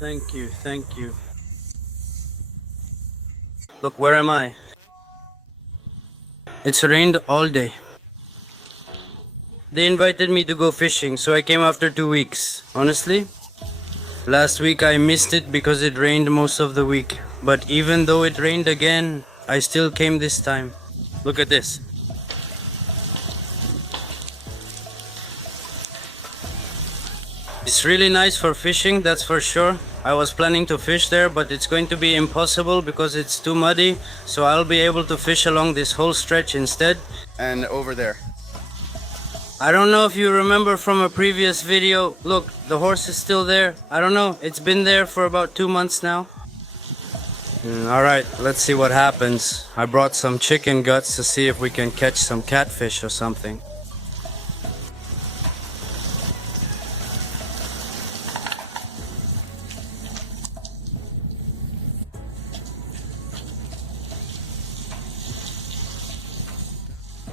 Thank you, thank you. Look, where am I? It's rained all day. They invited me to go fishing, so I came after 2 weeks. Honestly, last week I missed it because it rained most of the week. But even though it rained again, I still came this time. Look at this. It's really nice for fishing, that's for sure. I was planning to fish there, but it's going to be impossible because it's too muddy. So I'll be able to fish along this whole stretch instead. And over there. I don't know if you remember from a previous video. Look, the horse is still there. I don't know, it's been there for about 2 months now. Alright, let's see what happens. I brought some chicken guts to see if we can catch some catfish or something.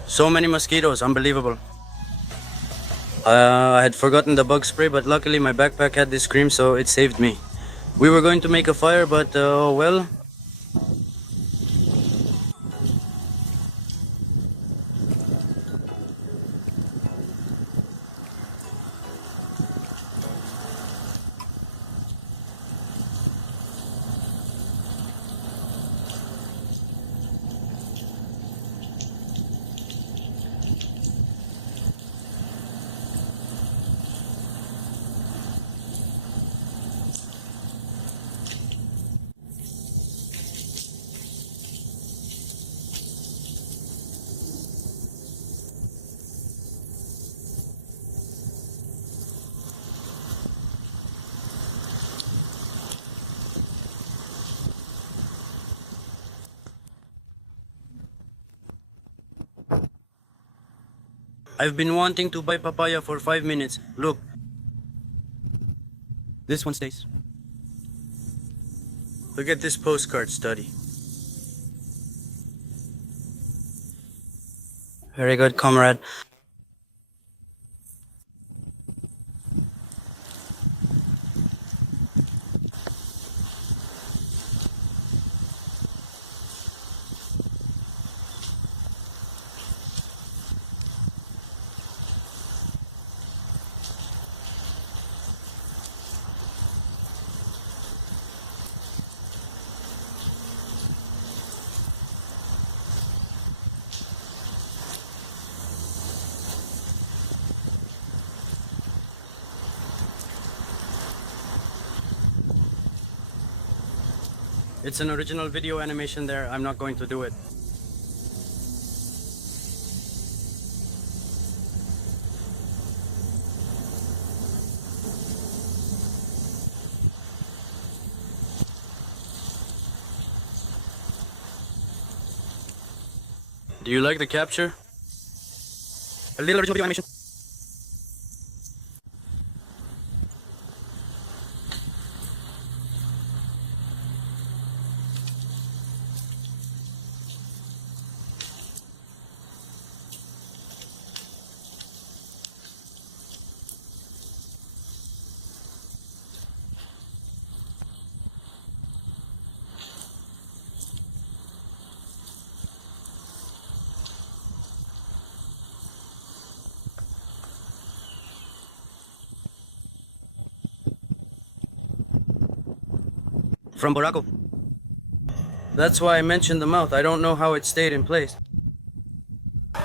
So many mosquitoes, unbelievable. I had forgotten the bug spray, but luckily my backpack had this cream, so it saved me. We were going to make a fire, but well. I've been wanting to buy papaya for 5 minutes. Look. This one stays. Look at this postcard study. Very good, comrade. It's an original video animation there. I'm not going to do it. Do you like the capture? A little original video animation. From Boracay. That's why I mentioned the mouth. I don't know how it stayed in place.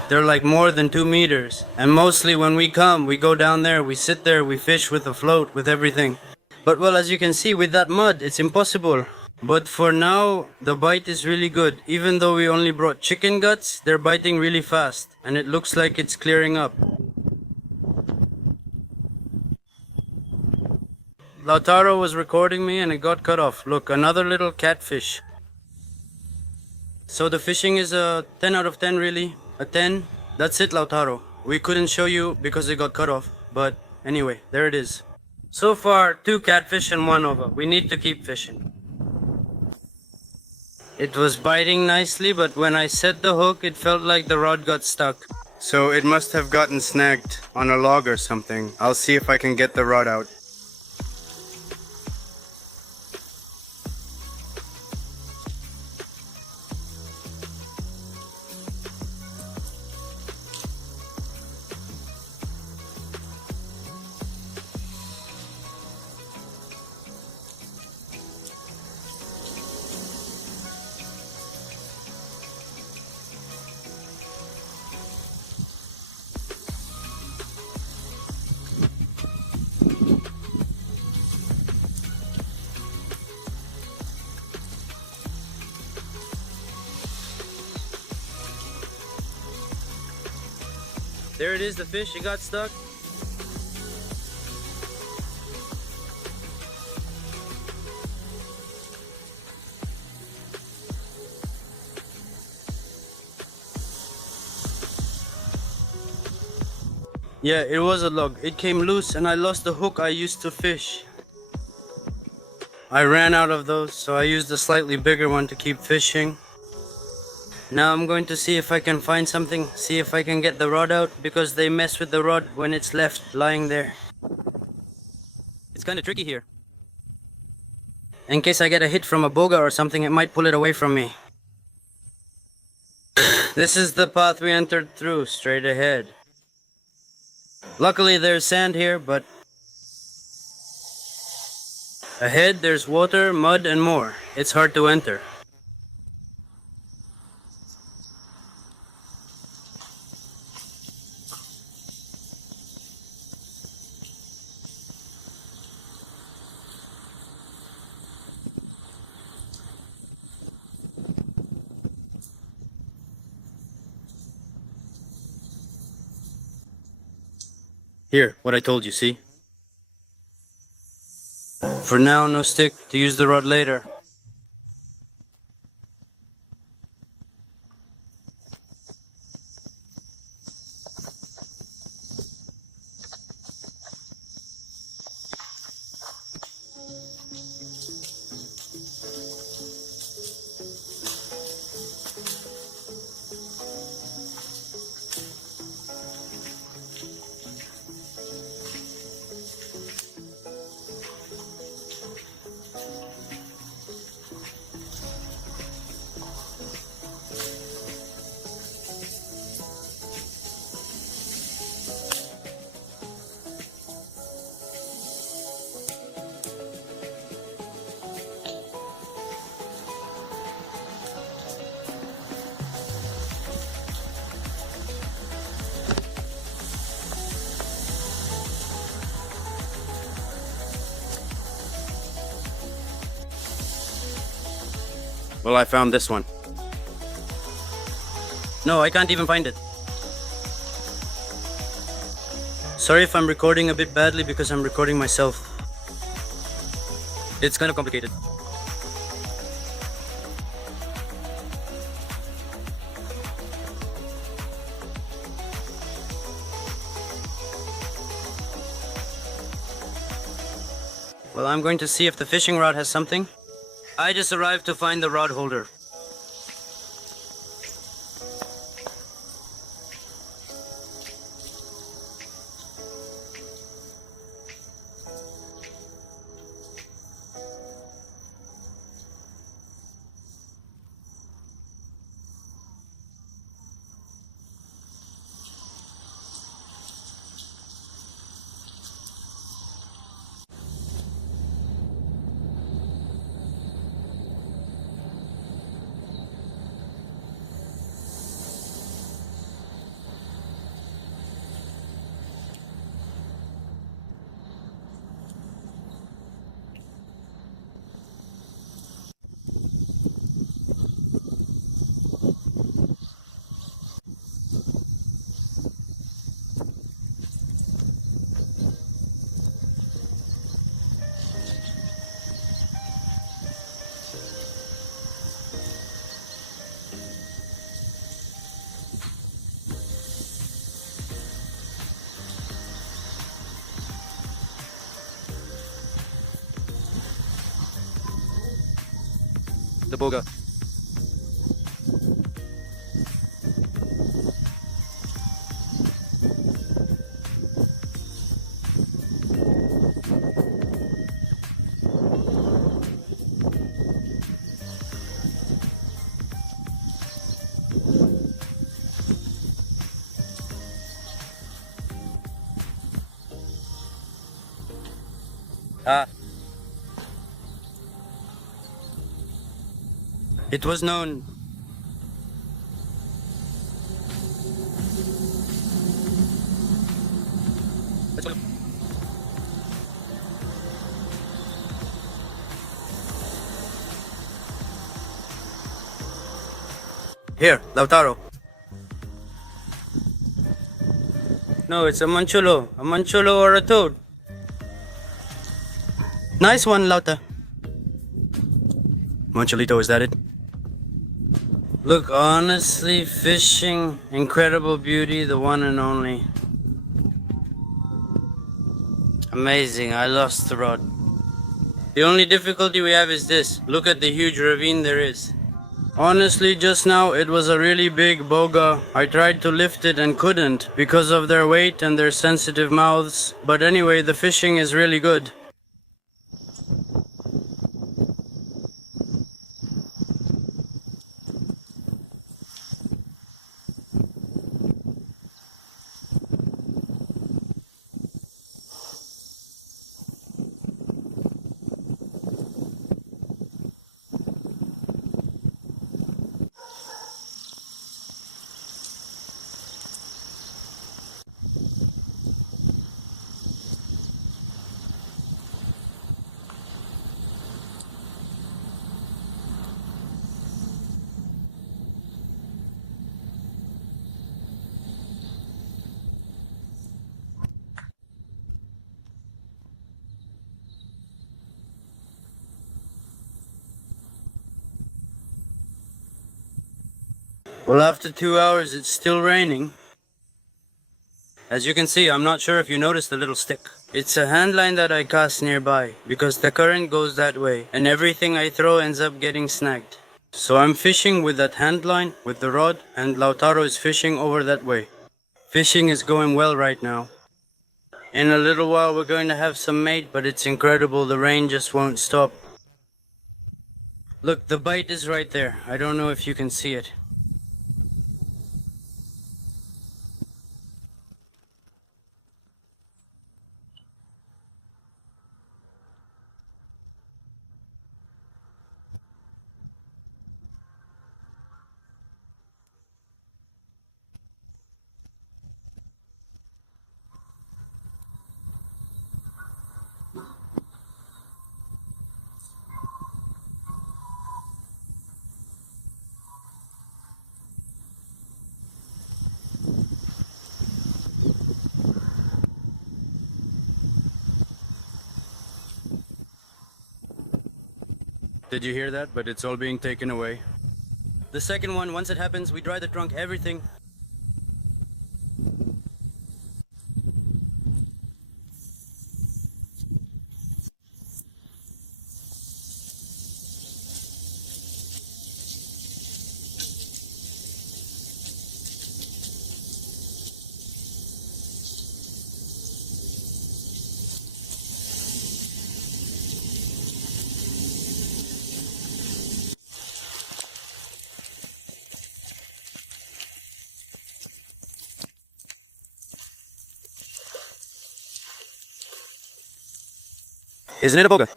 They're like more than 2 meters. And mostly when we come, we go down there, we sit there, we fish with a float, with everything. But well, as you can see, with that mud, it's impossible. But for now, the bite is really good. Even though we only brought chicken guts, they're biting really fast. And it looks like it's clearing up. Lautaro was recording me and it got cut off. Look, another little catfish. So the fishing is a 10 out of 10 really. A 10. That's it, Lautaro. We couldn't show you because it got cut off. But anyway, there it is. So far, 2 catfish and 1 ova. We need to keep fishing. It was biting nicely, but when I set the hook, it felt like the rod got stuck. So it must have gotten snagged on a log or something. I'll see if I can get the rod out. There it is, the fish. It got stuck. Yeah, it was a log. It came loose and I lost the hook I used to fish. I ran out of those, so I used a slightly bigger one to keep fishing. Now I'm going to see if I can find something, see if I can get the rod out, because they mess with the rod when it's left lying there. It's kind of tricky here. In case I get a hit from a boga or something, it might pull it away from me. This is the path we entered through, straight ahead. Luckily there's sand here, but ahead there's water, mud, and more. It's hard to enter. Here, what I told you, see? For now, no stick, to use the rod later. Well, I found this one. No, I can't even find it. Sorry if I'm recording a bit badly because I'm recording myself. It's kind of complicated. Well, I'm going to see if the fishing rod has something. I just arrived to find the rod holder. The boga. It was known. Let's go. Here, Lautaro. No, it's a manchulo. A manchulo or a toad. Nice one, Lauta. Mancholito, is that it? Look, honestly, fishing, incredible beauty, the one and only. Amazing, I lost the rod. The only difficulty we have is this. Look at the huge ravine there is. Honestly, just now it was a really big boga. I tried to lift it and couldn't because of their weight and their sensitive mouths. But anyway, the fishing is really good. Well, after 2 hours, it's still raining. As you can see, I'm not sure if you noticed the little stick. It's a handline that I cast nearby because the current goes that way and everything I throw ends up getting snagged. So I'm fishing with that handline with the rod and Lautaro is fishing over that way. Fishing is going well right now. In a little while we're going to have some mate, but it's incredible, the rain just won't stop. Look, the bite is right there. I don't know if you can see it. Did you hear that? But it's all being taken away. The second one, once it happens, we dry the trunk, everything. Isn't it a boga?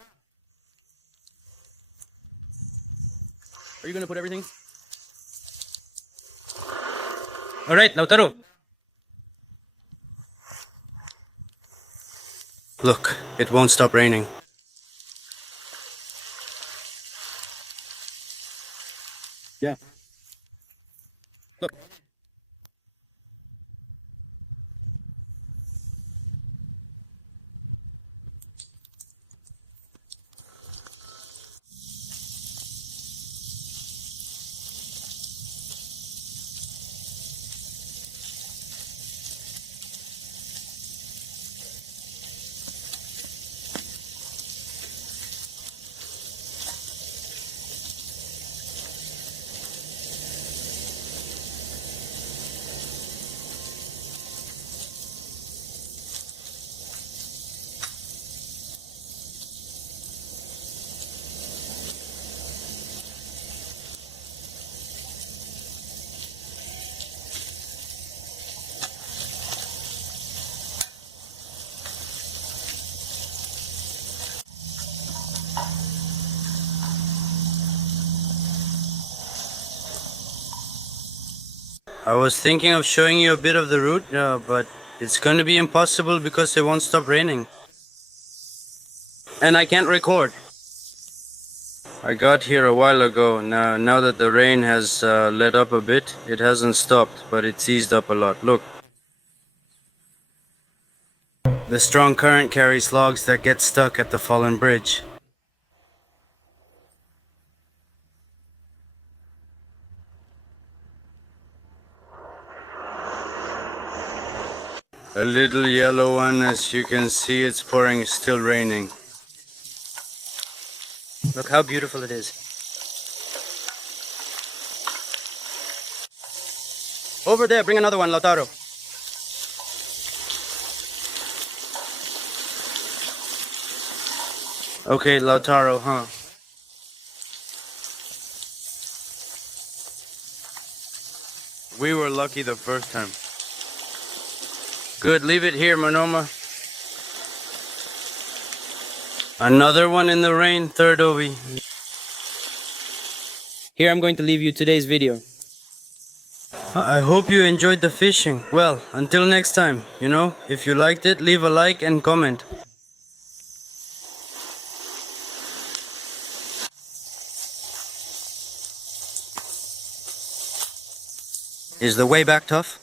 Are you gonna put everything? Alright, Lautaro. Look, it won't stop raining. Yeah. Look. I was thinking of showing you a bit of the route, but it's going to be impossible because it won't stop raining. And I can't record. I got here a while ago. Now that the rain has let up a bit, it hasn't stopped, but it's eased up a lot. Look. The strong current carries logs that get stuck at the fallen bridge. A little yellow one, as you can see, it's pouring, it's still raining. Look how beautiful it is. Over there, bring another one, Lautaro. Okay, Lautaro, huh? We were lucky the first time. Good, leave it here, Monoma. Another one in the rain, third Obi. Here I'm going to leave you today's video. I hope you enjoyed the fishing. Well, until next time, if you liked it, leave a like and comment. Is the way back tough?